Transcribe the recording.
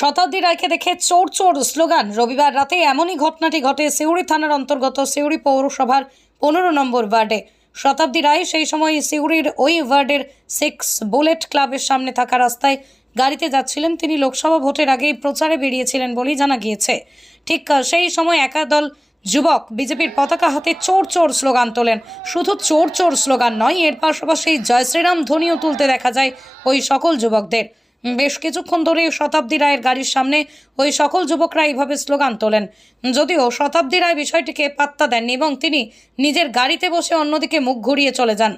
শতাব্দী রায়কে দেখে চোর চোর স্লোগান। রবিবার রাতে এমনই ঘটনাটি ঘটে সিউড়ি থানার অন্তর্গত সিউড়ি পৌরসভার পনেরো নম্বর ওয়ার্ডে। শতাব্দী রায় সেই সময় সিউড়ির ওই ওয়ার্ডের সিক্স বুলেট ক্লাবের সামনে থাকা রাস্তায় গাড়িতে যাচ্ছিলেন। তিনি লোকসভা ভোটের আগেই প্রচারে বেরিয়েছিলেন বলেই জানা গিয়েছে। ঠিক সেই সময় একাদল যুবক বিজেপির পতাকা হাতে চোর চোর স্লোগান তোলেন। শুধু চোর চোর স্লোগান নয়, এর পাশাপাশি জয় শ্রীরাম ধ্বনিও তুলতে দেখা যায় ওই সকল যুবকদের। বেশ কিছুক্ষণ ধরেই শতাব্দী রায়ের গাড়ির সামনে ওই সকল যুবকরা এইভাবে স্লোগান তোলেন। যদিও শতাব্দী রায় বিষয়টিকে পাত্তা দেননি এবং তিনি নিজের গাড়িতে বসে অন্যদিকে মুখ ঘুরিয়ে চলে যান।